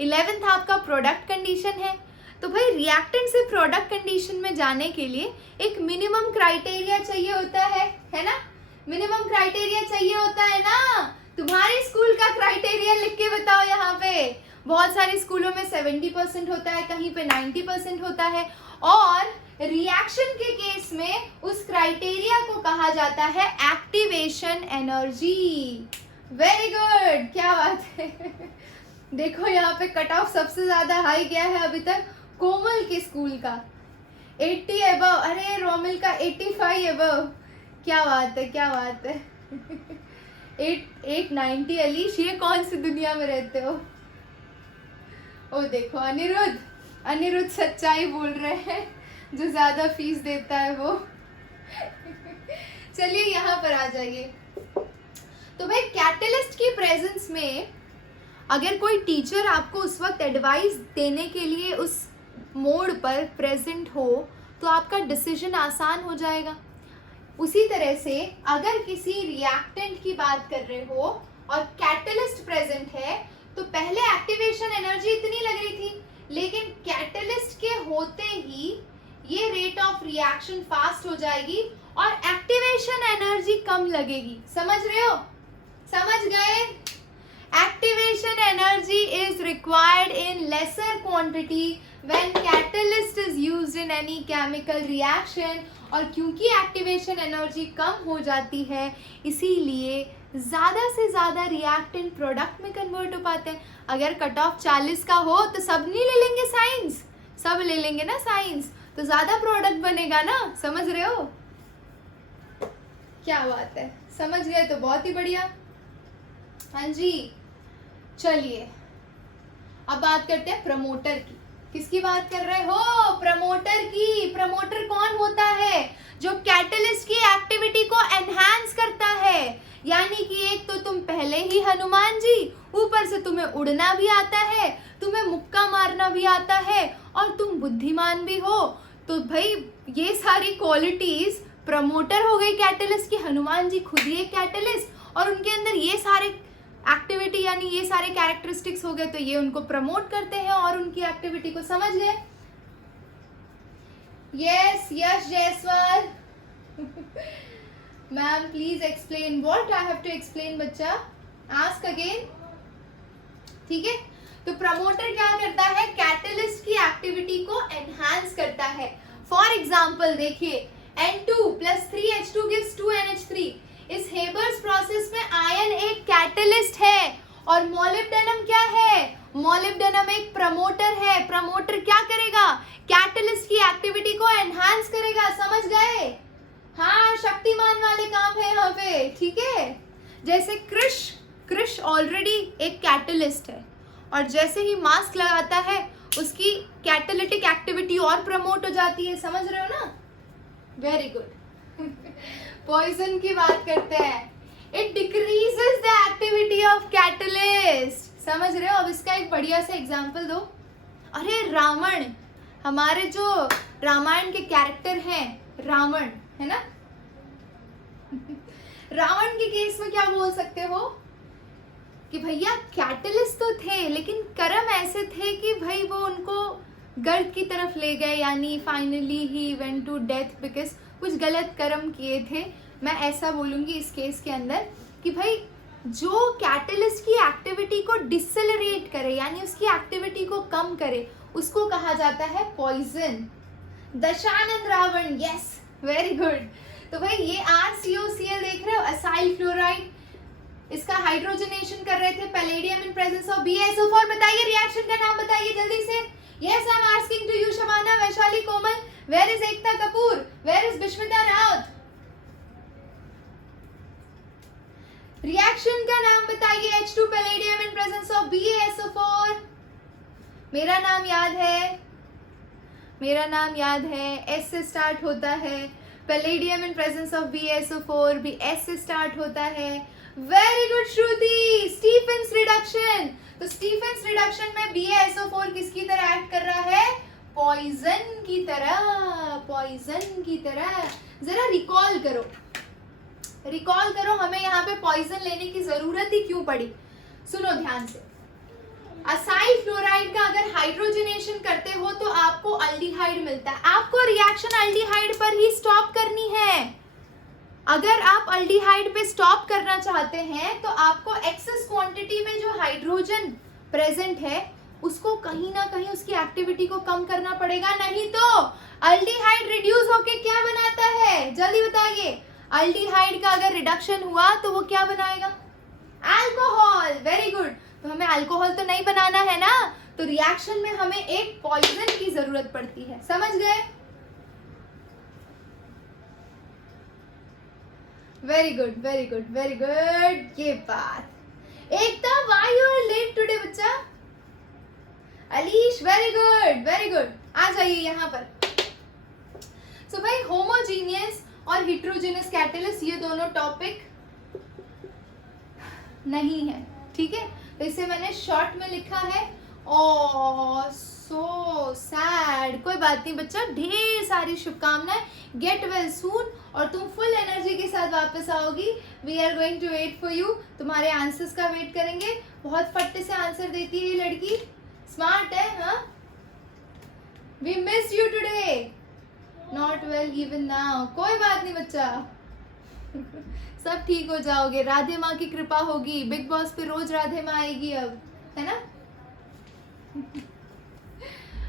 11th आपका प्रोडक्ट कंडीशन है। तो भाई रिएक्टेंट से प्रोडक्ट कंडीशन में जाने के लिए एक मिनिमम क्राइटेरिया चाहिए होता है ना, मिनिमम क्राइटेरिया चाहिए होता है ना। तुम्हारे स्कूल का क्राइटेरिया लिख के बताओ यहाँ पे। बहुत सारे स्कूलों में 70% होता है, कहीं पे 90% होता है, और रिएक्शन के केस में उस क्राइटेरिया को कहा जाता है एक्टिवेशन एनर्जी। वेरी गुड, क्या बात है। देखो यहाँ पे कट ऑफ सबसे ज्यादा हाई गया है अभी तक कोमल के स्कूल का 80 एबव, अरे रोमिल का 85 एबव। क्या बात है, क्या बात है। 890 अलीश, ये कौन सी दुनिया में रहते हो। ओ देखो अनिरुद्ध सच्चाई बोल रहे हैं, जो ज्यादा फीस देता है वो। चलिए यहाँ पर आ जाइए। तो भाई कैटलिस्ट की प्रेजेंस में अगर कोई टीचर आपको उस वक्त एडवाइस देने के लिए उस मोड पर प्रेजेंट हो तो आपका डिसीजन आसान हो जाएगा। उसी तरह से अगर किसी रिएक्टेंट की बात कर रहे हो और कैटलिस्ट प्रेजेंट है तो पहले एक्टिवेशन एनर्जी इतनी लग रही थी, लेकिन कैटलिस्ट के होते ही ये रेट ऑफ रिएक्शन फास्ट हो जाएगी और एक्टिवेशन एनर्जी कम लगेगी। समझ रहे हो, समझ गए। Activation energy is required in laser quantity when catalyst is used in any chemical reaction. और क्योंकि एक्टिवेशन एनर्जी कम हो जाती है इसीलिए ज़्यादा से ज़्यादा रिएक्टेंट प्रोडक्ट में कन्वर्ट हो पाते हैं। अगर कट ऑफ 40 का हो तो सब नहीं ले लेंगे साइंस, सब ले लेंगे ना साइंस, तो ज़्यादा प्रोडक्ट बनेगा ना। समझ रहे हो, क्या बात है, समझ गए तो बहुत ही बढ़िया। हाँ जी, चलिए अब बात करते हैं प्रमोटर की। किसकी बात कर रहे हो, प्रमोटर की। प्रमोटर कौन होता है, जो कैटलिस्ट की एक्टिविटी को एनहांस करता है। यानी कि एक तो तुम पहले ही हनुमान जी, ऊपर से तुम्हें उड़ना भी आता है, तुम्हें मुक्का मारना भी आता है और तुम बुद्धिमान भी हो। तो भाई ये सारी क्वालिटीज प्रमोटर हो गई कैटलिस्ट की। हनुमान जी खुद ही एक कैटलिस्ट और उनके अंदर ये सारे एक्टिविटी यानी ये सारे कैरेक्टरिस्टिक्स हो गए, तो ये उनको प्रमोट करते हैं और उनकी एक्टिविटी को समझ गए। Yes Yash Jaiswal. Ma'am please explain what I have to explain बच्चा, आस्क अगेन। ठीक है, तो प्रमोटर क्या करता है, कैटलिस्ट की एक्टिविटी को एनहांस करता है। फॉर एग्जाम्पल देखिए, N2 + 3H2 gives 2NH3। इस हेबर्स प्रोसेस में आयन एक कैटलिस्ट है और मोलिब्डेनम क्या है, मोलिब्डेनम एक प्रमोटर है। प्रमोटर क्या करेगा, कैटलिस्ट की एक्टिविटी को एनहांस करेगा। समझ गए, हाँ शक्तिमान वाले काम है यहाँ पे। ठीक है, जैसे कृष ऑलरेडी एक कैटलिस्ट है और जैसे ही मास्क लगाता है उसकी कैटालिटिक एक्टिविटी और प्रमोट हो जाती है। समझ रहे हो ना, वेरी गुड। पॉइजन की बात करते हैं, it decreases the activity of catalyst. समझ रहे हो, अब इसका एक बढ़िया सा एग्जांपल दो। अरे रावण, हमारे जो रामायण के कैरेक्टर हैं रावण, है ना। रावण के केस में क्या बोल सकते हो कि भैया कैटलिस्ट तो थे लेकिन कर्म ऐसे थे कि भाई वो उनको गर्द की तरफ ले गए, यानी finally he went to death because कुछ गलत कर्म किए थे। मैं ऐसा बोलूँगी इस केस के अंदर कि भाई जो कैटलिस्ट की एक्टिविटी को डिसेलरेट करे यानी उसकी एक्टिविटी को कम करे उसको कहा जाता है poison. Dashanan Ravan, yes very good. तो भाई ये RCOCl देख रहे हो, असाइल क्लोराइड, इसका हाइड्रोजनेशन कर रहे थे palladium in presence of BaSO4। बताइए रिएक्शन का नाम बताइए जल्दी से। Yes I am asking to you Shabana, Vaishali, Komal, where is Ekta Kapoor, where is Bishmita Raut. Reaction का नाम बताइए, H2 palladium in presence of BaSO4। मेरा नाम याद है, मेरा नाम याद है, S से स्टार्ट होता है। Palladium in presence of BaSO4 भी S से स्टार्ट होता है। वेरी गुड श्रुति। स्टीफेंस रिडक्शन, तो स्टीफेंस रिडक्शन में BaSO4 किसकी तरह एक्ट कर रहा है? पॉइजन की तरह, पॉइजन की तरह। जरा रिकॉल करो, रिकॉल करो, हमें यहाँ पे पॉइजन लेने की जरूरत ही क्यों पड़ी। सुनो ध्यान से, असाइल फ्लोराइड का अगर हाइड्रोजनेशन करते हो तो आपको अल्डिहाइड मिलता है। आपको रिएक्शन अल्डिहाइड पर ही स्टॉप करनी है। अगर आप अल्डिहाइड पे स्टॉप करना चाहते हैं तो आपको एक्सेस क्वांटिटी में जो हाइड्रोजन प्रेजेंट है उसको कहीं ना कहीं उसकी एक्टिविटी को कम करना पड़ेगा, नहीं तो अल्डिहाइड रिड्यूस होके क्या बनाता है? जल्दी बताइए। अल्डिहाइड का अगर रिडक्शन हुआ तो वो क्या बनाएगा? अल्कोहल। Very good. तो हमें अल्कोहल तो नहीं बनाना है ना, तो रिएक्शन में हमें एक पॉइजन की जरूरत पड़ती है। समझ गए? Very good, very good, very good. ये बात। Ekta, why you are late today बच्चा? Alish, very good, very good. आ जाइए यहाँ पर। सो भाई होमोजीनियस और हिट्रोजेनस कैटलिस्ट ये दोनों टॉपिक नहीं है, ठीक है? तो इसे मैंने शॉर्ट में लिखा है। ओह सो सैड। कोई बात नहीं बच्चा, ढेर सारी शुभकामनाएं। गेट वेल सून और तुम फुल एनर्जी के साथ वापस आओगी। We are going to wait for you. तुम्हारे आंसर्स का वेट करेंगे। बहुत फट्टे से आंसर देती है ये लड़की, स्मार्ट है। हाँ, we miss you today. Not well even now. कोई बात नहीं बच्चा, सब ठीक हो जाओगे। राधे माँ की कृपा होगी। बिग बॉस पे रोज राधे माँ आएगी अब, है ना?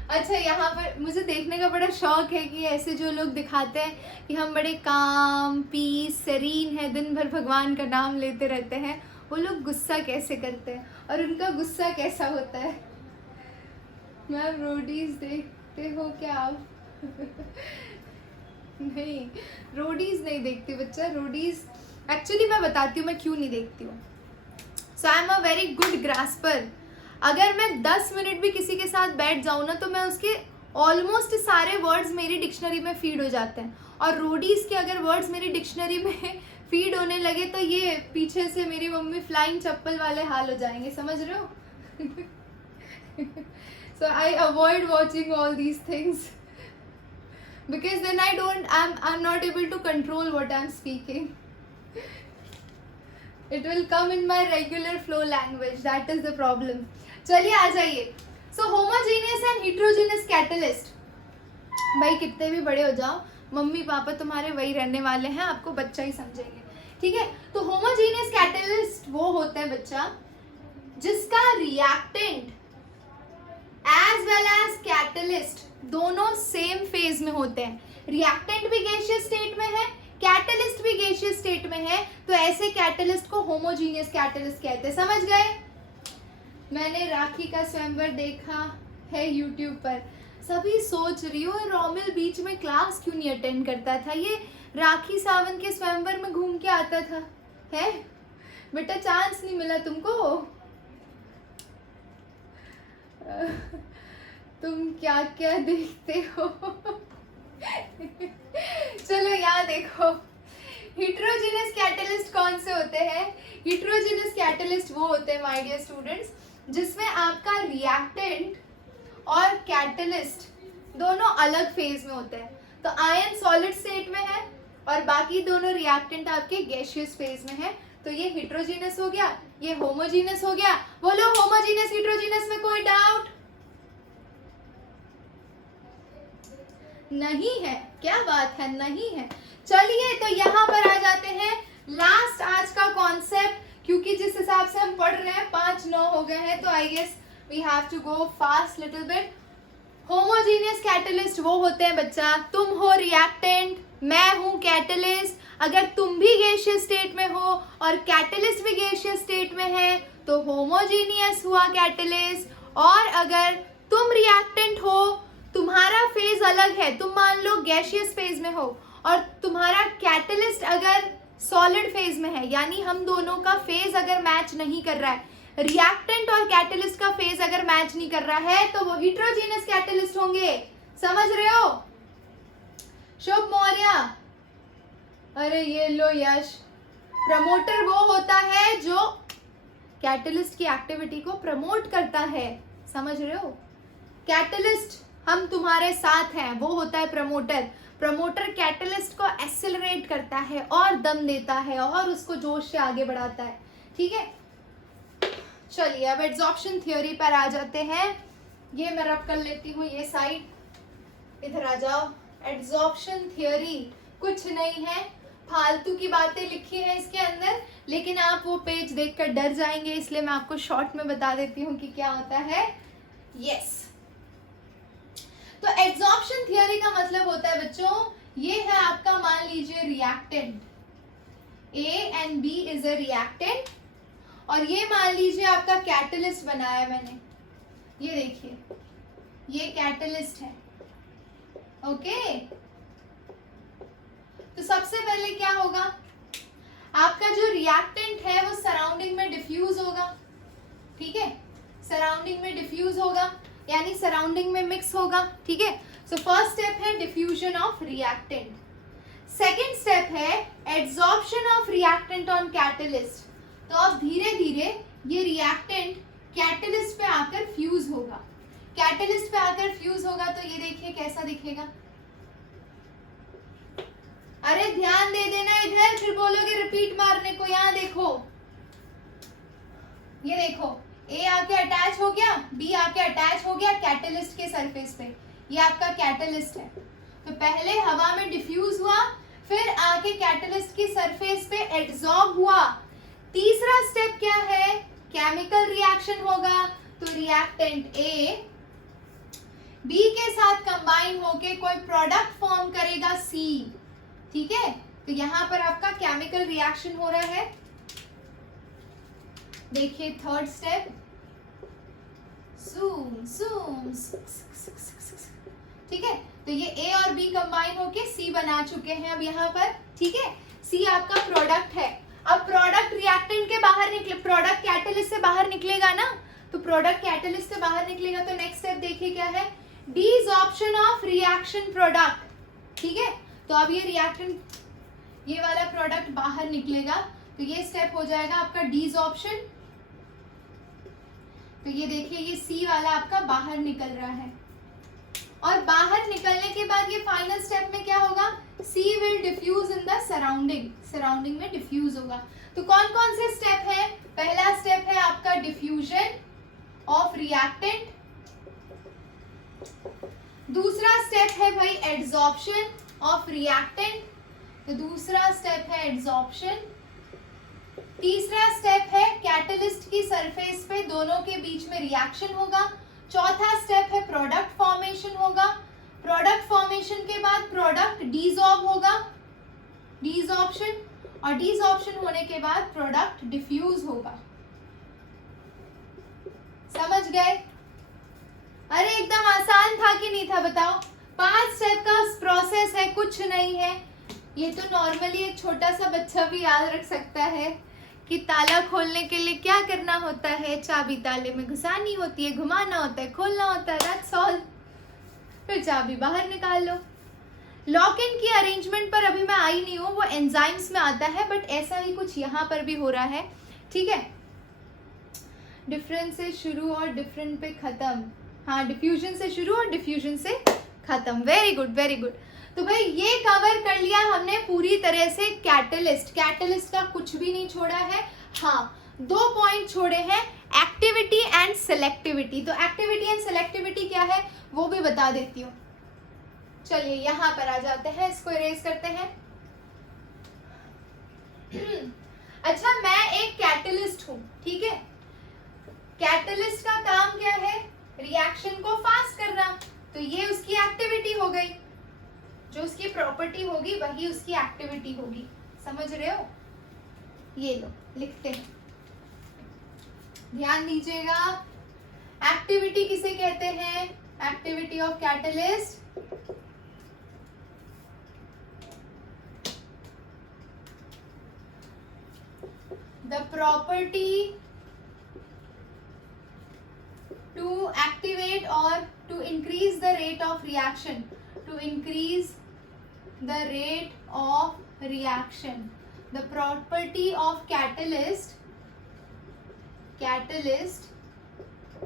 अच्छा, यहाँ पर मुझे देखने का बड़ा शौक है कि ऐसे जो लोग दिखाते हैं कि हम बड़े काम, पीस, सेरीन है, दिन भर भगवान का नाम लेते रहते हैं, वो लोग गुस्सा कैसे करते हैं और उनका गुस्सा कैसा होता है। मैम रोडीज देखते हो क्या आप? नहीं, रोडीज नहीं देखती बच्चा। रोडीज एक्चुअली मैं बताती हूँ मैं क्यों नहीं देखती हूँ। So I am a very good grasper. अगर मैं 10 मिनट भी किसी के साथ बैठ जाऊँ ना तो मैं उसके ऑलमोस्ट सारे वर्ड्स मेरी डिक्शनरी में फीड हो जाते हैं। और रोडीज के अगर वर्ड्स मेरी डिक्शनरी में फीड होने लगे तो ये पीछे से मेरी मम्मी फ्लाइंग चप्पल वाले हाल हो जाएंगे, समझ रहे हो? So I avoid watching all these things because then I'm not able to control what I'm speaking. It will come in my regular flow language. That is the problem. चलिए आ जाइए। So homogeneous and heterogeneous catalyst. भाई कितने भी बड़े हो जाओ, मम्मी पापा तुम्हारे वही रहने वाले हैं, आपको बच्चा ही समझेंगे, ठीक है? तो होमोजीनियस कैटलिस्ट वो होते हैं बच्चा जिसका reactant as well as catalyst दोनों सेम फेज में होते हैं। रिएक्टेंट भी गैसियस स्टेट में है, कैटलिस्ट भी गैसियस स्टेट में है, तो ऐसे कैटलिस्ट को होमोजीनियस कैटलिस्ट कहते हैं। समझ गए? मैंने राखी का स्वयंवर देखा है यूट्यूब पर। सभी सोच रही हो रोमिल बीच में क्लास क्यों नहीं अटेंड करता था, ये राखी सावंत के स्वयंवर में घूम के आता था। है बेटा, चांस नहीं मिला तुमको? तुम क्या क्या देखते हो? चलो यहाँ देखो, हिट्रोजेनस कैटलिस्ट कौन से होते हैं? हिट्रोजेनस कैटलिस्ट वो होते हैं माय डियर स्टूडेंट्स जिसमें आपका रिएक्टेंट और कैटलिस्ट दोनों अलग फेज में होते हैं। तो आयन सॉलिड स्टेट में है और बाकी दोनों रिएक्टेंट आपके गैसियस फेज में है। तो ये हिट्रोजीनस हो गया, ये होमोजीनस हो गया। बोलो होमोजीनस हिट्रोजीनस में कोई डाउट नहीं है? क्या बात है, नहीं है। चलिए तो यहाँ पर आ जाते हैं लास्ट आज का कॉन्सेप्ट, क्योंकि जिस हिसाब से हम पढ़ रहे हैं 5-9 हो गए हैं, तो I guess we have to go fast little bit. Homogeneous catalyst वो होते हैं बच्चा, तुम हो रिएक्टेंट, मैं हूं कैटलिस्ट। अगर तुम भी गैसियस स्टेट में हो और कैटलिस्ट भी गैसियस स्टेट में है तो होमोजीनियस हुआ कैटलिस्ट। और अगर तुम रिएक्टेंट हो, तुम्हारा फेज अलग है, तुम मान लो गैसियस फेज में हो और तुम्हारा कैटलिस्ट अगर सॉलिड फेज में है, यानी हम दोनों का फेज अगर मैच नहीं कर रहा है, रिएक्टेंट और कैटलिस्ट का फेज अगर मैच नहीं कर रहा है, तो वो हेटेरोजेनस कैटलिस्ट होंगे। समझ रहे हो? शुभ मौर्य, अरे ये लो यश। प्रमोटर वो होता है जो कैटलिस्ट की एक्टिविटी को प्रमोट करता है। समझ रहे हो? कैटलिस्ट हम तुम्हारे साथ हैं, वो होता है प्रमोटर। प्रमोटर कैटलिस्ट को एक्सेलरेट करता है और दम देता है और उसको जोश से आगे बढ़ाता है। ठीक है, चलिए अब एड्सॉर्प्शन थ्योरी पर आ जाते हैं। ये मैं रब कर लेती हूँ ये साइड, इधर आ जाओ। एड्सॉर्प्शन थ्योरी कुछ नहीं है, फालतू की बातें लिखी है इसके अंदर, लेकिन आप वो पेज देखकर डर जाएंगे, इसलिए मैं आपको शॉर्ट में बता देती हूँ कि क्या होता है। यस, तो एड्सॉर्प्शन थ्योरी का मतलब होता है बच्चों, ये है आपका, मान लीजिए reactant A and B is a reactant, और ये मान लीजिए आपका कैटलिस्ट बनाया मैंने, ये देखिए ये कैटलिस्ट है। ओके, तो सबसे पहले क्या होगा, आपका जो रिएक्टेंट है वो सराउंडिंग में डिफ्यूज होगा। ठीक है, सराउंडिंग में डिफ्यूज होगा यानी सराउंडिंग में मिक्स होगा। ठीक है, सो फर्स्ट स्टेप है diffusion of reactant. Second step है adsorption of reactant on catalyst. तो अब धीरे धीरे ये रिएक्टेंट कैटलिस्ट पे आकर फ्यूज होगा। कैटलिस्ट पे आकर फ्यूज होगा तो ये देखिए कैसा दिखेगा। अरे ध्यान दे देना इधर, फिर बोलोगे रिपीट मारने को। यहाँ देखो, ये देखो, ए आके अटैच हो गया, बी आके अटैच हो गया कैटलिस्ट के सरफेस पे, ये आपका कैटलिस्ट है। तो पहले हवा में डिफ्यूज हुआ, फिर आके कैटलिस्ट की सरफेस पे एड्सॉर्ब हुआ। तीसरा स्टेप क्या है, केमिकल रिएक्शन होगा। तो रिएक्टेंट ए बी के साथ कंबाइन होके कोई प्रोडक्ट फॉर्म करेगा सी। ठीक है, तो यहां पर आपका केमिकल रिएक्शन हो रहा है। देखिए थर्ड स्टेप, सूम सूम। ठीक है, तो ये ए और बी कंबाइन होके सी बना चुके हैं अब यहाँ पर। ठीक है, सी आपका प्रोडक्ट है। अब प्रोडक्ट रिएक्टेंट के बाहर निकले, प्रोडक्ट कैटलिस्ट से बाहर निकलेगा ना, तो प्रोडक्ट कैटलिस्ट से बाहर निकलेगा तो नेक्स्ट स्टेप देखिए क्या है, डिसॉर्प्शन ऑफ रिएक्शन प्रोडक्ट। ठीक है, तो अब ये रिएक्टेंट, ये वाला प्रोडक्ट बाहर निकलेगा, तो ये स्टेप हो जाएगा आपका डिसॉर्प्शन। तो ये देखिए ये सी वाला आपका बाहर निकल रहा है, और बाहर निकलने के बाद ये फाइनल स्टेप में क्या होगा, C will diffuse in the surrounding, surrounding में डिफ्यूज होगा। तो कौन कौन से स्टेप है, पहला स्टेप है आपका डिफ्यूजन ऑफ रिएक्टेंट, दूसरा स्टेप है भाई एड्सॉर्प्शन ऑफ रिएक्टेंट, तो दूसरा स्टेप है एड्सॉर्प्शन, तीसरा स्टेप है कैटलिस्ट की सरफेस पे दोनों के बीच में रिएक्शन होगा, चौथा स्टेप है प्रोडक्ट फॉर्मेशन होगा, प्रोडक्ट फॉर्मेशन के बाद प्रोडक्ट डिसॉर्ब होगा, डिसॉर्प्शन, और डिसॉर्प्शन होने के बाद प्रोडक्ट डिफ्यूज होगा। समझ गए? अरे एकदम आसान था कि नहीं था बताओ? 5 स्टेप का प्रोसेस है, कुछ नहीं है। ये तो नॉर्मली एक छोटा सा बच्चा भी याद रख सकता है कि ताला खोलने के लिए क्या करना होता है, चाबी ताले में घुसानी होती है, घुमाना होता है, खोलना होता है, दैट्स ऑल। फिर चाबी बाहर निकाल लो। लॉक इन की अरेंजमेंट पर अभी मैं आई नहीं हूँ, वो एंजाइम्स में आता है, बट ऐसा ही कुछ यहाँ पर भी हो रहा है। ठीक है, डिफरेंस से शुरू और डिफरेंट पे खत्म। हाँ, डिफ्यूजन से शुरू और डिफ्यूजन से खत्म। Very good, very good. तो भाई ये कवर कर लिया हमने पूरी तरह से कैटलिस्ट। कैटलिस्ट का कुछ भी नहीं छोड़ा है। हाँ, 2 पॉइंट छोड़े हैं, एक्टिविटी एंड सेलेक्टिविटी। तो एक्टिविटी एंड सेलेक्टिविटी क्या है वो भी बता देती हूँ। चलिए यहाँ पर आ जाते हैं, इसको इरेज करते हैं। अच्छा, मैं एक कैटलिस्ट हूँ, ठीक है। कैटलिस्ट का काम क्या है, रिएक्शन को फास्ट करना, तो ये उसकी एक्टिविटी हो गई। जो उसकी प्रॉपर्टी होगी वही उसकी एक्टिविटी होगी। समझ रहे हो? ये लो लिखते हैं, ध्यान दीजिएगा। एक्टिविटी किसे कहते हैं? Activity of catalyst the property to activate or to increase the rate of reaction, to increase the rate of reaction. The property of catalyst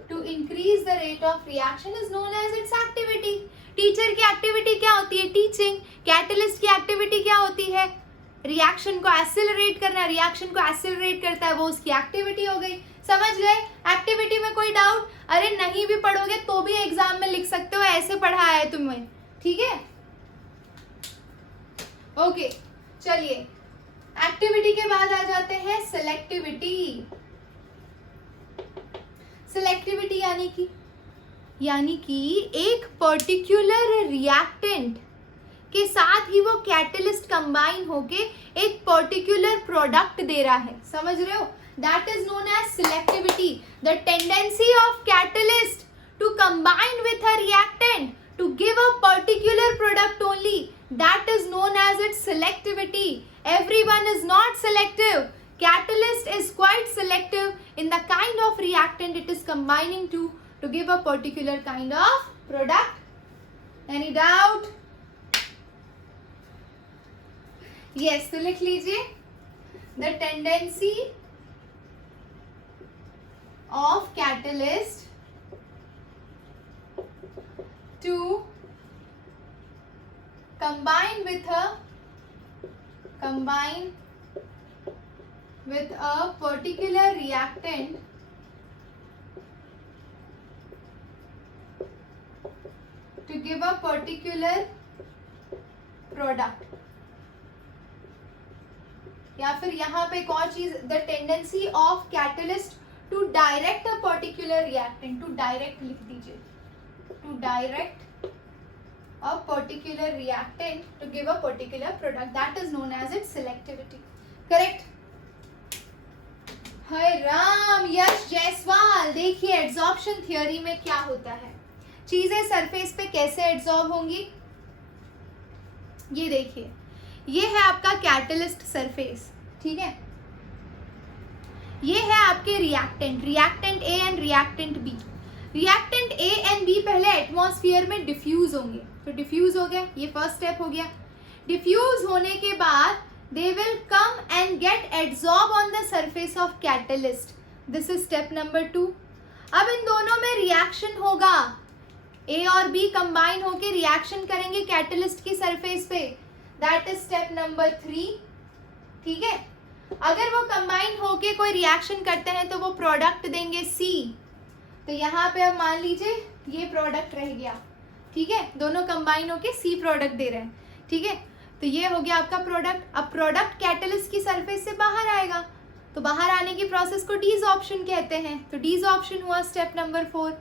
to increase the rate of reaction is known as its activity. Teacher की एक्टिविटी क्या होती है? टीचिंग। कैटलिस्ट की एक्टिविटी क्या होती है? रिएक्शन को एक्सेलरेट करना। रिएक्शन को एक्सेलरेट करता है, वो उसकी एक्टिविटी हो गई। समझ गए? एक्टिविटी में कोई डाउट? अरे नहीं भी पढ़ोगे तो भी एग्जाम में लिख सकते हो, ऐसे पढ़ाया है तुम्हें, ठीक है? ओके, चलिए एक्टिविटी के बाद आ जाते हैं सेलेक्टिविटी। सेलेक्टिविटी यानी कि एक पर्टिकुलर रिएक्टेंट के साथ ही वो कैटलिस्ट कंबाइन होके एक पर्टिकुलर प्रोडक्ट दे रहा है। समझ रहे हो? That is known as selectivity. The tendency of catalyst to combine with a reactant to give a particular product only, that is known as its selectivity. Everyone is not selective. Catalyst is quite selective in the kind of reactant it is combining to give a particular kind of product. Any doubt? Yes, तो लिख लीजिए, the tendency of catalyst to combine with a particular reactant to give a particular product. या फिर यहाँ पे एक और चीज, the tendency of catalyst to direct a particular reactant, to direct लिख दीजिए, to direct a particular reactant to give a particular product, that is known as its selectivity. Correct? Hi Ram, Yash Jaiswal. देखिए एड्सॉर्प्शन थ्योरी में क्या होता है, चीजें सरफेस पे कैसे एड्सॉर्ब होंगी। ये देखिए, ये है आपका कैटलिस्ट सरफेस, ठीक है? ये है आपके reactant, reactant A and reactant B. Reactant A and B पहले एटमॉस्फेयर में डिफ्यूज होंगे, तो डिफ्यूज हो गया, ये फर्स्ट स्टेप हो गया। डिफ्यूज होने के बाद they will come and get adsorb on the surface of catalyst. This is step number 2. अब इन दोनों में रिएक्शन होगा, A और B कंबाइन होके रिएक्शन करेंगे कैटलिस्ट की सरफेस पे, दैट इज स्टेप नंबर 3, ठीक है? अगर वो कंबाइन होके कोई रिएक्शन करते हैं तो वो प्रोडक्ट देंगे C। तो यहाँ पे अब मान लीजिए ये प्रोडक्ट रह गया, ठीक है? दोनों कंबाइन होके C प्रोडक्ट दे रहे हैं, ठीक है? तो ये हो गया आपका प्रोडक्ट। अब प्रोडक्ट कैटलिस्ट की सरफेस से बाहर आएगा, तो बाहर आने की प्रोसेस को डीसॉर्प्शन कहते हैं। तो डीसॉर्प्शन हुआ स्टेप नंबर 4,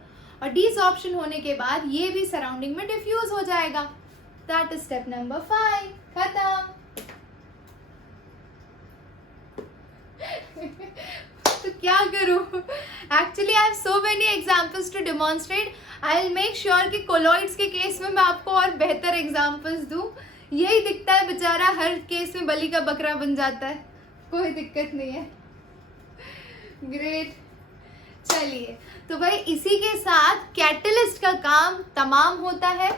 और डीसॉर्प्शन होने के बाद ये भी सराउंडिंग में डिफ्यूज हो जाएगा, दैट इज स्टेप नंबर 5। खत्म। तो क्या करूं? Actually I have so many examples to demonstrate. I will make sure कि कोलॉइड्स के केस में मैं आपको और बेहतर एग्जांपल्स दूं। यही दिखता है बेचारा, हर केस में बलि का बकरा बन जाता है, कोई दिक्कत नहीं है। ग्रेट, चलिए तो भाई इसी के साथ कैटलिस्ट का काम तमाम होता है।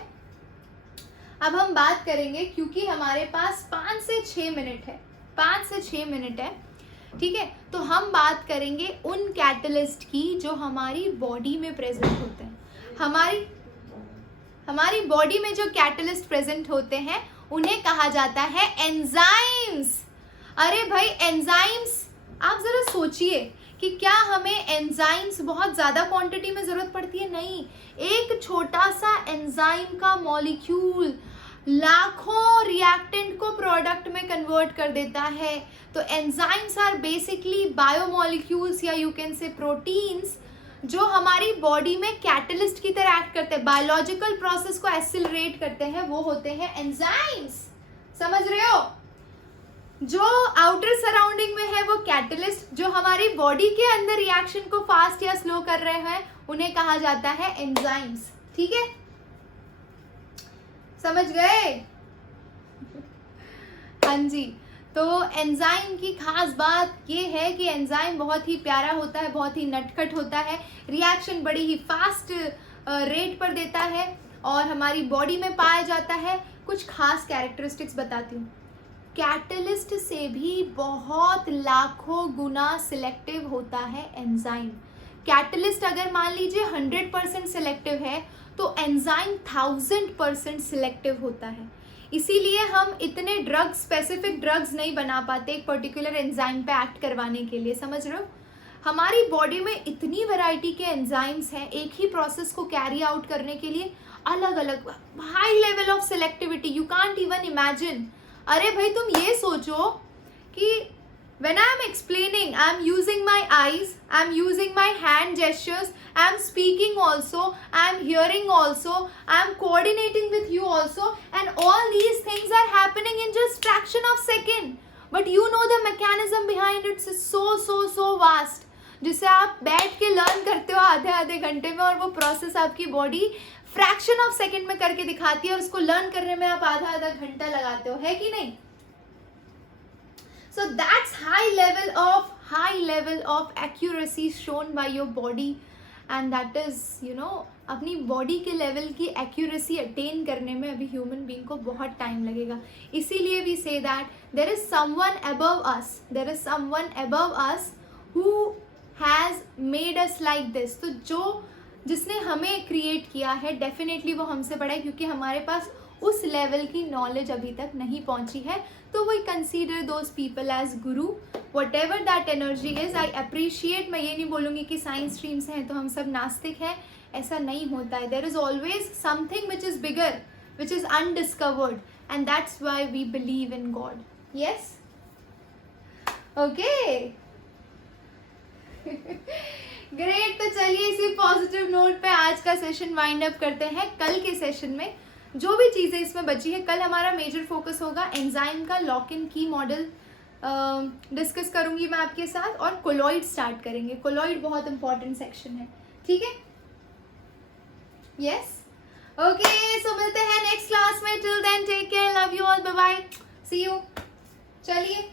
अब हम बात करेंगे, क्योंकि हमारे पास 5 से 6 मिनट है, 5 से 6 मिनट है, ठीक है? तो हम बात करेंगे उन कैटलिस्ट की जो हमारी बॉडी में प्रेजेंट होते हैं। हमारी बॉडी में जो कैटलिस्ट प्रेजेंट होते हैं उन्हें कहा जाता है एंजाइम्स। अरे भाई एंजाइम्स, आप जरा सोचिए कि क्या हमें एंजाइम्स बहुत ज़्यादा क्वांटिटी में ज़रूरत पड़ती है? नहीं, एक छोटा सा एंजाइम का मॉलिक्यूल लाखों रिएक्टेंट को प्रोडक्ट में कन्वर्ट कर देता है। तो एंजाइम्स आर बेसिकली बायोमॉलिक्यूल्स, या यू कैन से प्रोटीन्स, जो हमारी बॉडी में कैटलिस्ट की तरह एक्ट करते हैं, बायोलॉजिकल प्रोसेस को एक्सिलरेट करते हैं, वो होते हैं एंजाइम्स। समझ रहे हो? जो आउटर सराउंडिंग में है वो कैटलिस्ट, जो हमारी बॉडी के अंदर रिएक्शन को फास्ट या स्लो कर रहे हैं उन्हें कहा जाता है एंजाइम्स। ठीक है, समझ गए? हाँ जी। तो एंजाइम की खास बात ये है कि एंजाइम बहुत ही प्यारा होता है, बहुत ही नटखट होता है, रिएक्शन बड़ी ही फास्ट रेट पर देता है और हमारी बॉडी में पाया जाता है। कुछ खास कैरेक्टरिस्टिक्स बताती हूँ। कैटलिस्ट से भी बहुत लाखों गुना सिलेक्टिव होता है एंजाइम। कैटलिस्ट अगर मान लीजिए 100% सिलेक्टिव है तो एंजाइम 1000% सिलेक्टिव होता है। इसीलिए हम इतने ड्रग्स, स्पेसिफिक ड्रग्स नहीं बना पाते एक पर्टिकुलर एंजाइम पे एक्ट करवाने के लिए। समझ रहे हो? हमारी बॉडी में इतनी वैरायटी के एंजाइम्स हैं एक ही प्रोसेस को कैरी आउट करने के लिए, अलग अलग high level of selectivity, you can't even imagine. अरे भाई तुम ये सोचो कि when I am explaining, I am using my eyes, I am using my hand gestures, I am speaking also, I am hearing also, I am coordinating with you also, and all these things are happening in just fraction of second. But you know the mechanism behind it is so vast, जिसे आप बैठ के लर्न करते हो आधे आधे घंटे में और वो प्रोसेस आपकी बॉडी फ्रैक्शन ऑफ सेकेंड में करके दिखाती है और उसको लर्न करने में आप आधा आधा घंटा लगाते हो, है कि नहीं? So that's high level of accuracy shown by your body, and that is, you know, अपनी बॉडी के लेवल की एक्यूरेसी अटेन करने में अभी ह्यूमन बीइंग को बहुत टाइम लगेगा। इसीलिए we say that there is someone above us who has made us like this. तो जिसने हमें क्रिएट किया है डेफिनेटली वो हमसे बड़ा है, क्योंकि हमारे पास उस लेवल की नॉलेज अभी तक नहीं पहुंची है। तो we consider those people as guru, whatever that energy is. I appreciate, मैं ये नहीं बोलूँगी कि साइंस स्ट्रीम से हैं तो हम सब नास्तिक हैं, ऐसा नहीं होता है। There is always something which is bigger, which is undiscovered, and that's why we believe in God. Yes, okay, great. तो चलिए इसी पॉजिटिव नोट पे आज का सेशन वाइंड अप करते हैं। कल के सेशन में जो भी चीज़ें इसमें बची है, कल हमारा मेजर फोकस होगा एंजाइम का lock and key model discuss करूंगी मैं आपके साथ, और कोलॉइड स्टार्ट करेंगे। कोलॉइड बहुत इंपॉर्टेंट सेक्शन है, ठीक है? Yes, okay. सो मिलते हैं नेक्स्ट क्लास में। Till then take care, love you all, bye bye, see you. चलिए